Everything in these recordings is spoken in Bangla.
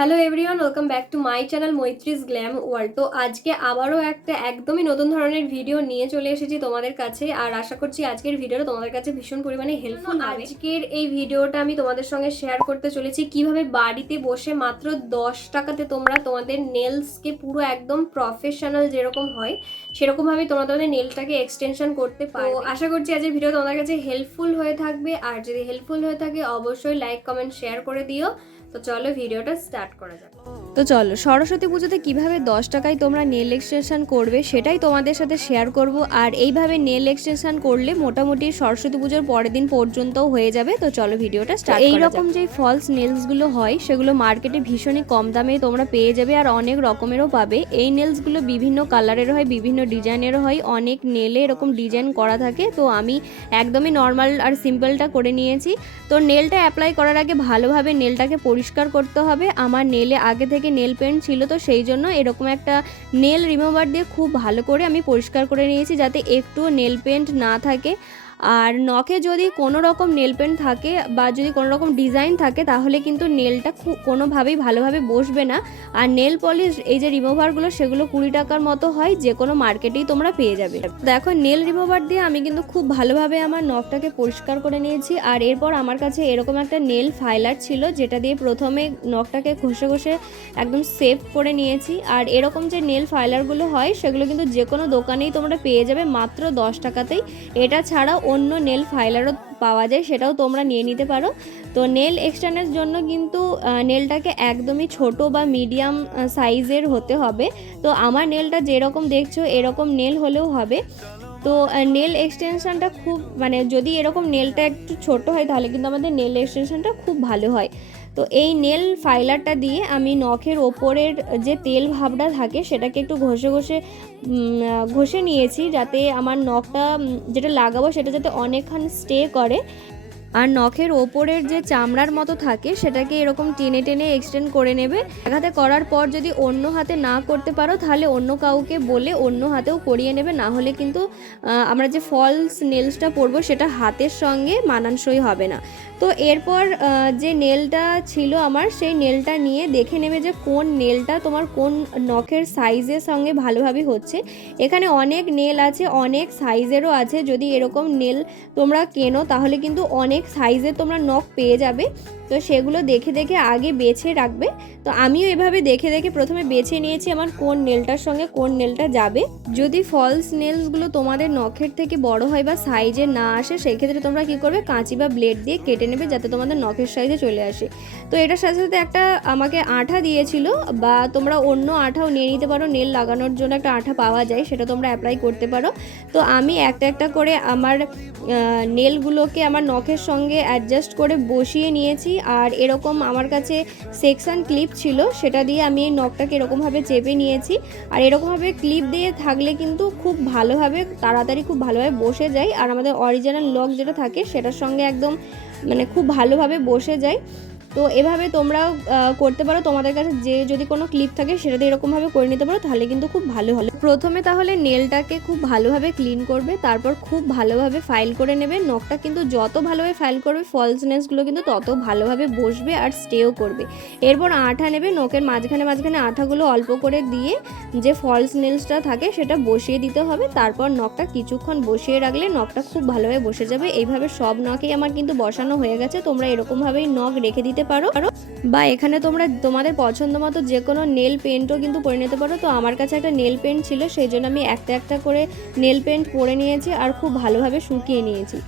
Hello everyone, welcome back to my channel Maitri's glam world. তো আজকে আবারও একটা একদমই নতুন ধরনের ভিডিও নিয়ে চলে এসেছি তোমাদের কাছে, আর আশা করছি আজকের ভিডিওটা তোমাদের কাছে ভীষণ পরিমাণে হেল্পফুল হবে। আজকের এই ভিডিওটা আমি তোমাদের সঙ্গে শেয়ার করতে চলেছি কিভাবে বাড়িতে বসে মাত্র 10 টাকাতে তোমরা তোমাদের নেলসকে পুরো একদম প্রফেশনাল যেরকম হয় সেরকমভাবে তোমরা তোমাদের নেলটাকে এক্সটেনশন করতে পারো। আশা করছি আজকের ভিডিও তোমাদের কাছে হেল্পফুল হয়ে থাকবে, আর যদি হেল্পফুল হয়ে থাকে অবশ্যই লাইক কমেন্ট শেয়ার করে দিও। তো চলো ভিডিওটা স্টার্ট করা যাক। তো চলো সরস্বতী পুজোতে কিভাবে 10 টাকায় তোমরা নেল এক্সটেনশন করবে সেটাই তোমাদের সাথে শেয়ার করব। আর এইভাবে নেল এক্সটেনশন করলে মোটামুটি সরস্বতী পুজোর পরের দিন পর্যন্তও হয়ে যাবে। তো চলো ভিডিওটা স্টার্ট করা যাক। এইরকম যে ফলস নেলসগুলো হয় সেগুলো মার্কেটে ভীষণই কম দামে তোমরা পেয়ে যাবে, আর অনেক রকমেরও পাবে। এই নেলসগুলো বিভিন্ন কালারের হয়, বিভিন্ন ডিজাইনেরও হয়, অনেক নেলে এরকম ডিজাইন করা থাকে। তো আমি একদমই নর্মাল আর সিম্পলটা করে নিয়েছি। তো নেলটা অ্যাপ্লাই করার আগে ভালোভাবে নেলটাকে পরিষ্কার করতে হবে। আমার নেলে আগে থেকে নেল পেন্ট ছিল, তো সেই জন্য এরকম একটা নেল রিমুভার দিয়ে খুব ভালো করে আমি পরিষ্কার করে নিয়েছি যাতে একটু নেল পেন্ট না থাকে। আর নখে যদি কোনো রকম নেল পেন্ট থাকে বা যদি কোনো রকম ডিজাইন থাকে তাহলে কিন্তু নেলটা কোনোভাবেই ভালোভাবে বসবে না। আর নেল পলিশ এই যে রিমুভারগুলো সেগুলো 20 টাকার মতো হয়, যে কোনো মার্কেটেই তোমরা পেয়ে যাবে। দেখো নেল রিমুভার দিয়ে আমি কিন্তু খুব ভালোভাবে আমার নখটাকে পরিষ্কার করে নিয়েছি। আর এরপর আমার কাছে এরকম একটা নেল ফাইলার ছিল যেটা দিয়ে প্রথমে নখটাকে ঘষে ঘষে একদম সেভ করে নিয়েছি। আর এরকম যে নেল ফাইলারগুলো হয় সেগুলো কিন্তু যে কোনো দোকানেই তোমরা পেয়ে যাবে মাত্র 10 টাকাতেই। এটা ছাড়াও অন্য নেল ফাইলারও পাওয়া যায়, সেটাও তোমরা নিয়ে নিতে পারো। তো নেল এক্সটেনশনের জন্য কিন্তু নেলটাকে একদমই ছোট বা মিডিয়াম সাইজের হতে হবে। তো আমার নেলটা যেরকম দেখছো এরকম নেল হলেও হবে। তো নেল এক্সটেনশনটা খুব যদি এরকম নেলটা একটু ছোট হয় তাহলে কিন্তু আমাদের নেল এক্সটেনশনটা খুব ভালো হয়। তো এই নেল ফাইলারটা দিয়ে আমি নখের ওপরের যে তেল ভাবটা থাকে সেটাকে একটু ঘষে নিয়েছি যাতে আমার নখটা যেটা লাগাবো সেটা যাতে অনেকক্ষণ স্টে করে। আর নখের ওপরের যে চামড়ার মতো থাকে সেটাকে এরকম টেনে টেনে এক্সটেন্ড করে নেবে। এক হাতে করার পর যদি অন্য হাতে না করতে পারো তাহলে অন্য কাউকে বলে অন্য হাতেও করিয়ে নেবে, না হলে কিন্তু আমরা যে ফলস নেলসটা পরবো সেটা হাতের সঙ্গে মানানসই হবে না। তো এরপর যে নেলটা ছিল আমার সেই নেলটা নিয়ে দেখে নেবে যে কোন নেলটা তোমার কোন নখের সাইজের সঙ্গে ভালোভাবে হচ্ছে। এখানে অনেক নেল আছে, অনেক সাইজেরও আছে। যদি এরকম নেল তোমরা কেনো তাহলে কিন্তু অনেক সাইজের তোমরা নখ পেয়ে যাবে। তো সেগুলো দেখে দেখে আগে বেছে রাখবে। তো আমিও এভাবে দেখে দেখে প্রথমে বেছে নিয়েছি আমার কোন নেলটার সঙ্গে কোন নেলটা যাবে। যদি ফলস নেলসগুলো তোমাদের নখের থেকে বড় হয় বা সাইজে না আসে সেই ক্ষেত্রে তোমরা কি করবে, কাঁচি বা ব্লেড দিয়ে কেটে নেবে যাতে তোমাদের নখের সাইজে চলে আসে। তো এটার সাথে সাথে একটা আমাকে আঠা দিয়েছিল, বা তোমরা অন্য আঠাও নিয়ে নিতে পারো। নেল লাগানোর জন্য একটা আঠা পাওয়া যায়, সেটা তোমরা অ্যাপ্লাই করতে পারো। তো আমি একটা একটা করে আমার নেলগুলোকে আমার নখের সঙ্গে অ্যাডজাস্ট করে বসিয়ে নিয়েছি। আর এরকম আমার কাছে সেকশন ক্লিপ ছিল, সেটা দিয়ে আমি এই নখটাকে এরকমভাবে চেপে নিয়েছি। আর এরকমভাবে ক্লিপ দিয়ে থাকলে কিন্তু খুব ভালোভাবে তাড়াতাড়ি খুব ভালোভাবে বসে যায়, আর আমাদের অরিজিনাল লক যেটা থাকে সেটার সঙ্গে একদম খুব ভালোভাবে বসে যায়। তো এভাবে তোমরাও করতে পারো। তোমাদের কাছে যদি কোনো ক্লিপ থাকে সেটা দিয়ে এরকমভাবে করে নিতে পারো, তাহলে কিন্তু খুব ভালো হলো। প্রথমে তাহলে নেলটাকে খুব ভালোভাবে ক্লিন করবে, তারপর খুব ভালোভাবে ফাইল করে নেবে। নখটা কিন্তু যত ভালোভাবে ফাইল করবে ফলস নেলসগুলো কিন্তু তত ভালোভাবে বসবে আর স্টেও করবে। এরপর আঠা নেবে, নখের মাঝখানে মাঝখানে আঠাগুলো অল্প করে দিয়ে যে ফলস নেলসটা থাকে সেটা বসিয়ে দিতে হবে। তারপর নখটা কিছুক্ষণ বসিয়ে রাখলে নখটা খুব ভালোভাবে বসে যাবে। এইভাবে সব নখেই আমার কিন্তু বসানো হয়ে গেছে। তোমরা এরকমভাবেই নখ রেখে দিতে পারো, বা এখানে তোমরা তোমাদের পছন্দ মতো যে কোনো নেল পেন্টও কিন্তু পরে নিতে পারো। তো আমার কাছে একটা নেল পেন্ট ছিল, সেই জন্য আমি একটা একটা করে নেল পেন্ট পরে নিয়েছি আর খুব ভালোভাবে শুকিয়ে নিয়েছি।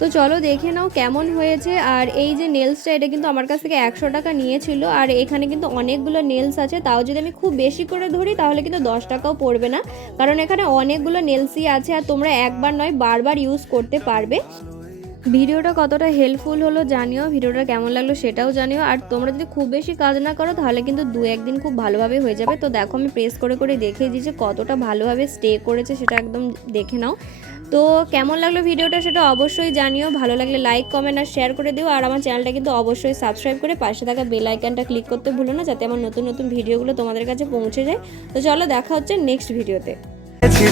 তো চলো দেখে নাও কেমন হয়েছে। আর এই যে নেলসটা এটা কিন্তু আমার কাছ থেকে 100 টাকা নিয়েছিল। আর এখানে কিন্তু অনেকগুলো নেলস আছে, তাও যদি আমি খুব বেশি করে ধরি তাহলে কিন্তু 10 টাকাও পড়বে না, কারণ এখানে অনেকগুলো নেলসই আছে আর তোমরা একবার নয় বারবার ইউজ করতে পারবে। ভিডিওটা কতটা হেল্পফুল হলো জানিও, ভিডিওটা কেমন লাগলো সেটাও জানিও। আর তোমরা যদি খুব বেশি কাজ না করো তাহলে কিন্তু 2-1 দিন খুব ভালোভাবে হয়ে যাবে। তো দেখো আমি প্রেস করে করে দেখিয়ে দিয়েছি কতটা ভালোভাবে স্টে করেছে, সেটা একদম দেখে নাও। তো কেমন লাগলো ভিডিওটা সেটা অবশ্যই জানিও। ভালো লাগলে লাইক কমেন্ট আর শেয়ার করে দিও। আর আমার চ্যানেলটা কিন্তু অবশ্যই সাবস্ক্রাইব করে পাশে থাকা বেল আইকনটা ক্লিক করতে ভুলো না, যাতে আমার নতুন নতুন ভিডিওগুলো তোমাদের কাছে পৌঁছে যায়। তো চলো দেখা হচ্ছে নেক্সট ভিডিওতে।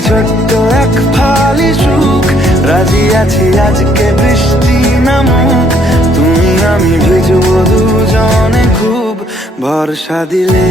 ছোট্ট এক ফালি সুখ, রাজি আছি আজকে বৃষ্টি নামুক, তুমি আমি ভিজবো দুজনে খুব। ভরসা দিলে